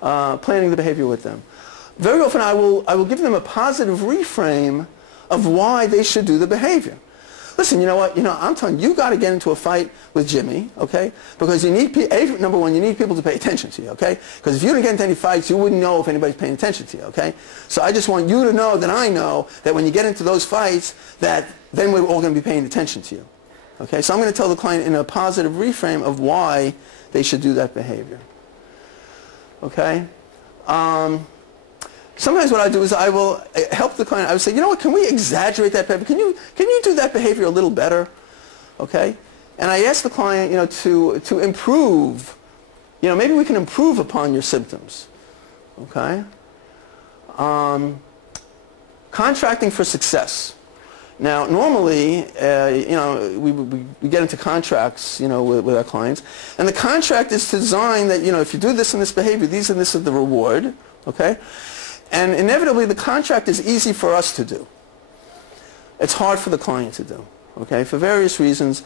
planning the behavior with them. Very often I will give them a positive reframe of why they should do the behavior. Listen, you know what? I'm telling you, you got to get into a fight with Jimmy, okay? Because you need, number one, you need people to pay attention to you, okay? Because if you didn't get into any fights, you wouldn't know if anybody's paying attention to you, okay? So I just want you to know that I know that when you get into those fights, that then we're all going to be paying attention to you, okay? So I'm going to tell the client in a positive reframe of why they should do that behavior, okay? Sometimes what I do is I will help the client. I will say, you know what, can we exaggerate that behavior? Can you do that behavior a little better? Okay? And I ask the client, to improve. Maybe we can improve upon your symptoms. Okay? Contracting for success. Now, normally, we get into contracts, with our clients, and the contract is designed that, if you do this and this behavior, these and this is the reward. Okay? And inevitably, the contract is easy for us to do. It's hard for the client to do, okay? For various reasons,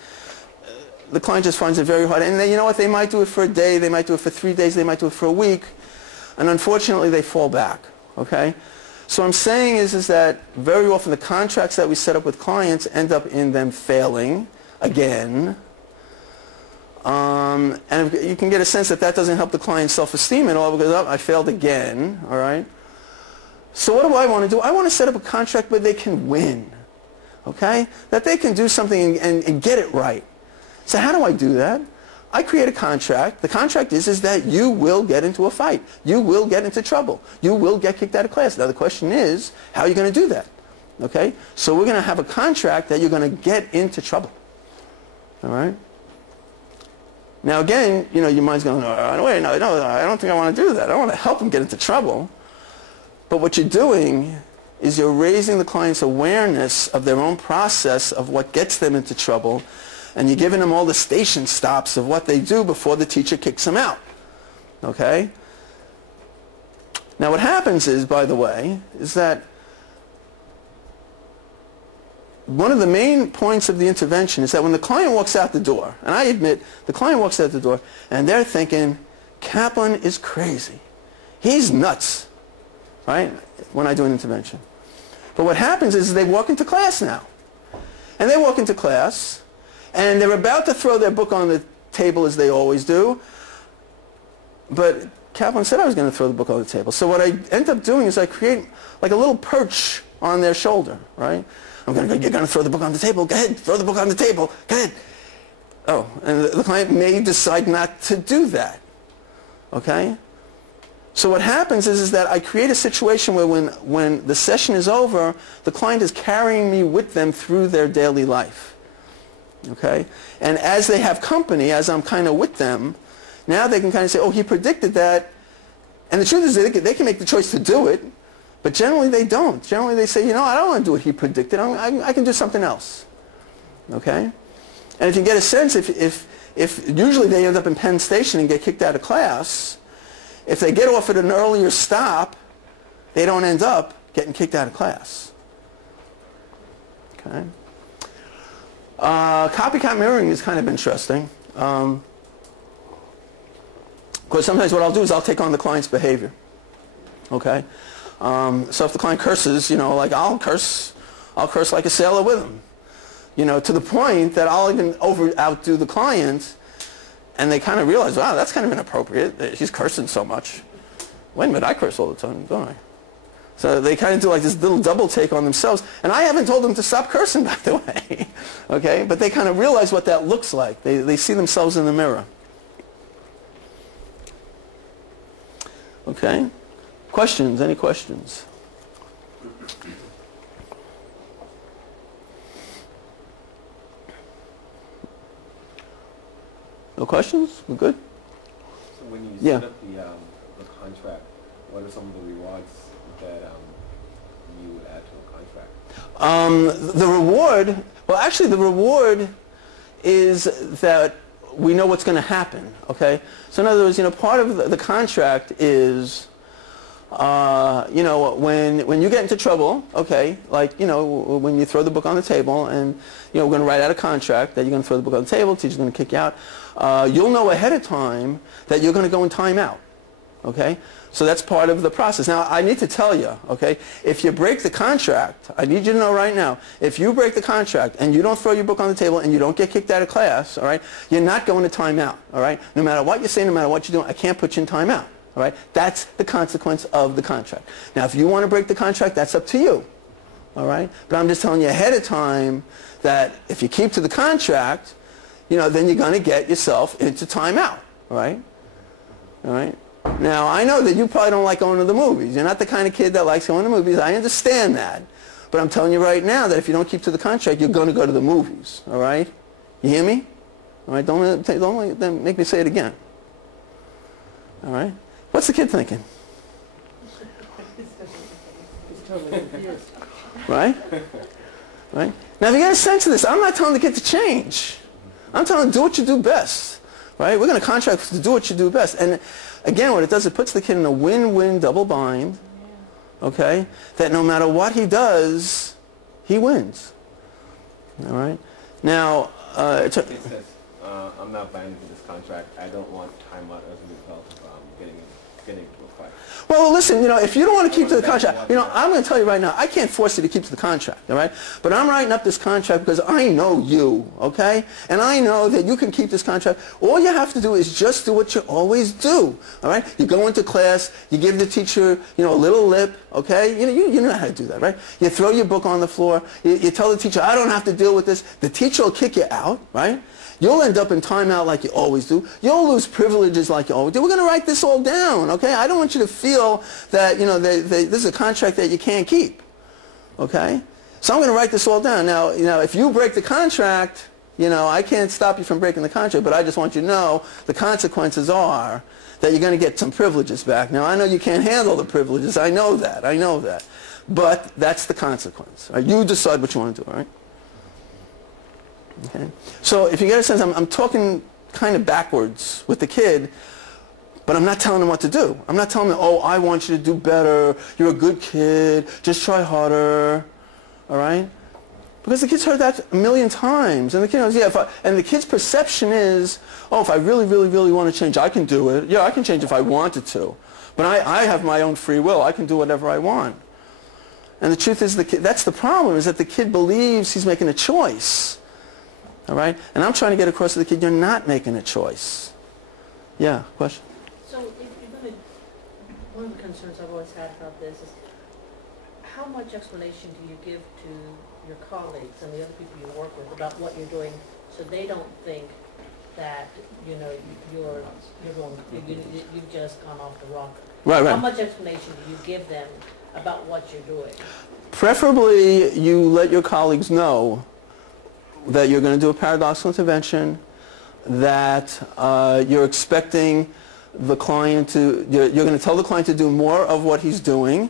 the client just finds it very hard. And you know what? They might do it for a day, they might do it for 3 days, they might do it for a week, and unfortunately, they fall back, okay? So what I'm saying is that very often the contracts that we set up with clients end up in them failing again. And you can get a sense that that doesn't help the client's self-esteem at all because, oh, I failed again, all right? So what do I want to do? I want to set up a contract where they can win, okay? That they can do something and get it right. So how do I do that? I create a contract. The contract is that you will get into a fight. You will get into trouble. You will get kicked out of class. Now the question is, how are you going to do that? Okay? So we're going to have a contract that you're going to get into trouble. All right? Now again, your mind's going, no, wait, no, I don't think I want to do that. I want to help them get into trouble. But what you're doing is you're raising the client's awareness of their own process of what gets them into trouble, and you're giving them all the station stops of what they do before the teacher kicks them out. Okay? Now what happens is, by the way, is that one of the main points of the intervention is that when the client walks out the door, and I admit the client walks out the door, and they're thinking, Kaplan is crazy. He's nuts. Right? When I do an intervention. But what happens is they walk into class now. And they walk into class, and they're about to throw their book on the table as they always do. But Kaplan said I was going to throw the book on the table. So what I end up doing is I create like a little perch on their shoulder, right? You're going to throw the book on the table. Go ahead, throw the book on the table. Go ahead. Oh, and the client may decide not to do that. Okay? So what happens is that I create a situation where when the session is over, the client is carrying me with them through their daily life. Okay? And as they have company, as I'm kind of with them, now they can kind of say, oh, he predicted that. And the truth is they can make the choice to do it, but generally they don't. Generally they say, I don't want to do what he predicted. I can do something else. Okay? And if you get a sense, if usually they end up in Penn Station and get kicked out of class, if they get off at an earlier stop, they don't end up getting kicked out of class. Okay? Copycat mirroring is kind of interesting. Because sometimes what I'll do is I'll take on the client's behavior. Okay? So if the client curses, like I'll curse like a sailor with him. To the point that I'll even outdo the client. And they kind of realize, wow, that's kind of inappropriate. He's cursing so much. Wait a minute, I curse all the time, don't I? So they kind of do like this little double take on themselves. And I haven't told them to stop cursing, by the way. Okay? But they kind of realize what that looks like. They see themselves in the mirror. Okay? Questions? Any questions? No questions? We're good? So when you set up the contract, what are some of the rewards that you would add to a contract? The reward, well actually the reward is that we know what's going to happen, okay? So in other words, part of the contract is, when you get into trouble, okay, like, when you throw the book on the table and, we're going to write out a contract that you're going to throw the book on the table, teacher's going to kick you out, you'll know ahead of time that you're going to go in timeout, Okay? So that's part of the process. Now, I need to tell you, okay, if you break the contract, I need you to know right now, if you break the contract and you don't throw your book on the table and you don't get kicked out of class, all right, you're not going to timeout, all right? No matter what you say, no matter what you're doing, I can't put you in timeout, all right? That's the consequence of the contract. Now, if you want to break the contract, that's up to you, all right? But I'm just telling you ahead of time that if you keep to the contract, you know, then you're going to get yourself into timeout, all right? All right? Now, I know that you probably don't like going to the movies. You're not the kind of kid that likes going to the movies. I understand that. But I'm telling you right now that if you don't keep to the contract, you're going to go to the movies. All right? You hear me? All right? Don't make me say it again. All right? What's the kid thinking? He's totally confused. Right? Right? Now, if you get a sense of this, I'm not telling the kid to change. I'm telling him do what you do best. Right? We're going to contract to do what you do best. And again, what it does, it puts the kid in a win-win double bind, okay, that no matter what he does, he wins. All right? Now, It says, I'm not buying into this contract. I don't want timeout as a result of getting into a fight. well, listen, you know, if you don't want to keep to the contract, you know, I'm going to tell you right now, I can't force you to keep to the contract, all right? But I'm writing up this contract because I know you, okay? And I know that you can keep this contract. All you have to do is just do what you always do, all right? You go into class, you give the teacher, you know, a little lip, okay? You know how to do that, right? You throw your book on the floor. You tell the teacher, I don't have to deal with this. The teacher will kick you out, right? You'll end up in timeout like you always do. You'll lose privileges like you always do. We're going to write this all down, okay? I don't want you to feel that, you know, this is a contract that you can't keep, okay? So I'm going to write this all down. Now, you know, if you break the contract, you know, I can't stop you from breaking the contract, but I just want you to know the consequences are that you're going to get some privileges back. Now, I know you can't handle the privileges. I know that. I know that. But that's the consequence. Right? You decide what you want to do, all right? Okay. So if you get a sense, I'm talking kind of backwards with the kid, but I'm not telling him what to do. I'm not telling him, oh, I want you to do better. You're a good kid. Just try harder. All right? Because the kid's heard that a million times. And the kid knows, yeah, and the kid's perception is, oh, if I really, really, really want to change, I can do it. Yeah, I can change if I wanted to. But I have my own free will. I can do whatever I want. And the truth is, that's the problem, is that the kid believes he's making a choice. All right? And I'm trying to get across to the kid, you're not making a choice. Yeah, question? So if you're going to, one of the concerns I've always had about this is how much explanation do you give to your colleagues and the other people you work with about what you're doing so they don't think that, you know, you've just gone off the rocker? Right, right. How much explanation do you give them about what you're doing? Preferably, you let your colleagues know that you're going to do a paradoxical intervention, that you're expecting the client to, you're going to tell the client to do more of what he's doing.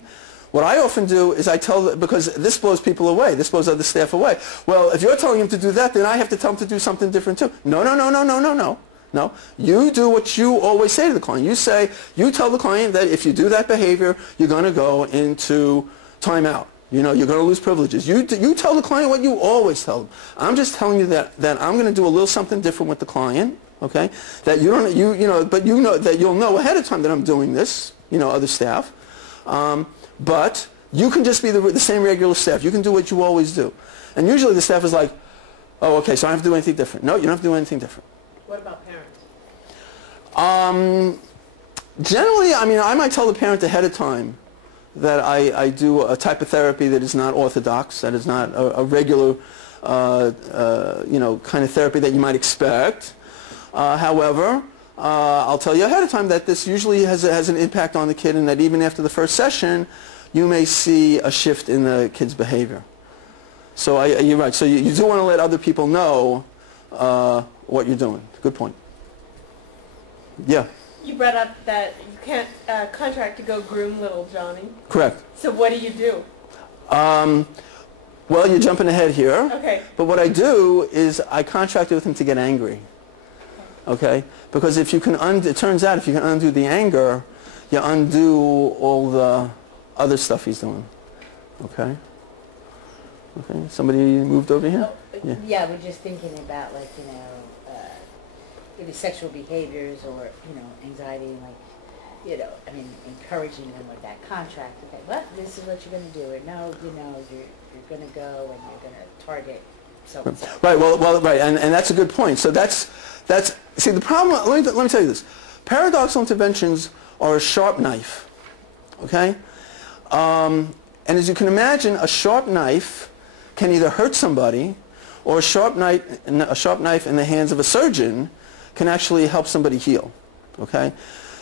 What I often do is I tell, because this blows people away, this blows other staff away. Well, if you're telling him to do that, then I have to tell him to do something different too. No, no, no, no, no, no, no. No, you do what you always say to the client. You tell the client that if you do that behavior, you're going to go into timeout. You know, you're going to lose privileges. You tell the client what you always tell them. I'm just telling you that I'm going to do a little something different with the client, okay? That you don't, you know, but you know that you'll know ahead of time that I'm doing this, you know, other staff. But you can just be the same regular staff. You can do what you always do. And usually the staff is like, oh, okay, so I don't have to do anything different. No, you don't have to do anything different. What about parents? Generally, I mean, I might tell the parent ahead of time that I do a type of therapy that is not orthodox, that is not a regular, you know, kind of therapy that you might expect. However, I'll tell you ahead of time that this usually has an impact on the kid, and that even after the first session, you may see a shift in the kid's behavior. So you're right. So you do want to let other people know what you're doing. Good point. Yeah. You brought up that you can't contract to go groom little Johnny. Correct. So what do? Well, you're jumping ahead here. Okay. But what I do is I contracted with him to get angry. Okay? Because if you can it turns out if you can undo the anger, you undo all the other stuff he's doing. Okay? Okay. Somebody moved over here? Oh, yeah, we're just thinking about, like, you know, maybe sexual behaviors or, you know, anxiety, like I mean, encouraging them with that contract. Okay, well, this is what you're going to do, and no, you're going to go and you're going to target so-and-so. Right, well, right, and that's a good point. So that's, see, the problem, let me tell you this. Paradoxical interventions are a sharp knife, okay? And as you can imagine, a sharp knife can either hurt somebody, or a sharp knife in the hands of a surgeon can actually help somebody heal, okay?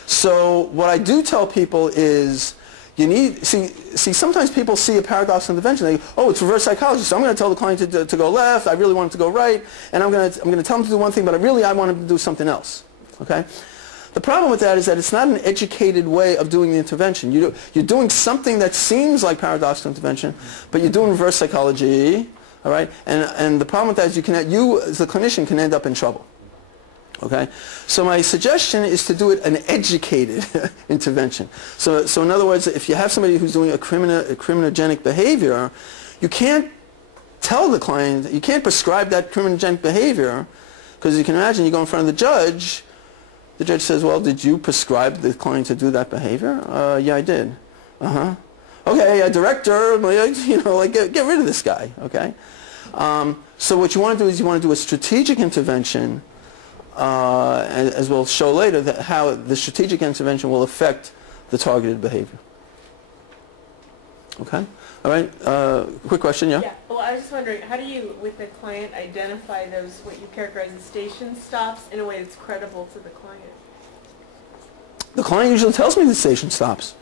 So what I do tell people is, you need, see, sometimes people see a paradoxical intervention, they go, oh, it's reverse psychology, so I'm going to tell the client to go left, I really want him to go right, and I'm going to tell him to do one thing, but I want him to do something else, okay? The problem with that is that it's not an educated way of doing the intervention. You're doing something that seems like paradoxical intervention, but you're doing reverse psychology, all right? And the problem with that is you as the clinician can end up in trouble. Okay? So my suggestion is to do it an educated intervention. So in other words, if you have somebody who's doing a criminogenic behavior, you can't tell the client, you can't prescribe that criminogenic behavior, because you can imagine you go in front of the judge says, well, did you prescribe the client to do that behavior? Yeah, I did. Uh-huh. Okay, director, get rid of this guy, okay? So what you want to do is you want to do a strategic intervention, as we'll show later, that how the strategic intervention will affect the targeted behavior. Okay? All right, quick question, yeah? Yeah, well, I was just wondering, how do you, with the client, identify those, what you characterize as station stops, in a way that's credible to the client? The client usually tells me the station stops.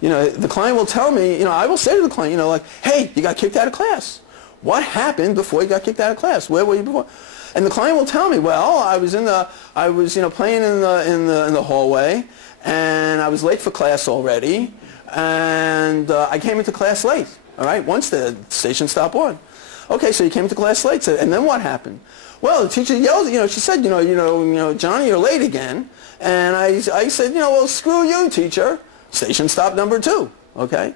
The client will tell me, I will say to the client, like, hey, you got kicked out of class. What happened before you got kicked out of class? Where were you before? And the client will tell me, well, I was playing in the hallway, and I was late for class already, and I came into class late. All right, once the station stop on. Okay, so you came into class late, and then what happened? Well, the teacher yelled, she said, Johnny, you're late again. And I said, well, screw you, teacher. Station stop number 2, okay?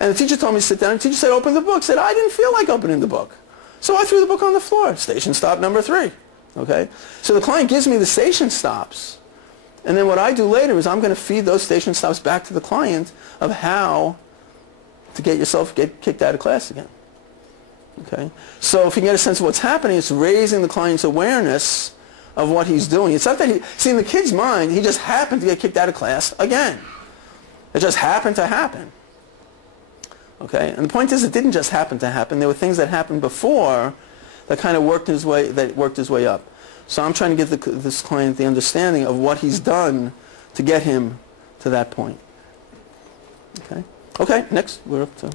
And the teacher told me to sit down, and the teacher said, open the book. I said, I didn't feel like opening the book. So I threw the book on the floor. Station stop number 3, okay? So the client gives me the station stops, and then what I do later is I'm going to feed those station stops back to the client of how to get kicked out of class again, okay? So if you can get a sense of what's happening, it's raising the client's awareness of what he's doing. It's not that in the kid's mind, he just happened to get kicked out of class again. It just happened to happen. Okay? And the point is, it didn't just happen to happen. There were things that happened before that kind of worked his way up. So I'm trying to give this client the understanding of what he's done to get him to that point. Okay? Okay, next, we're up to...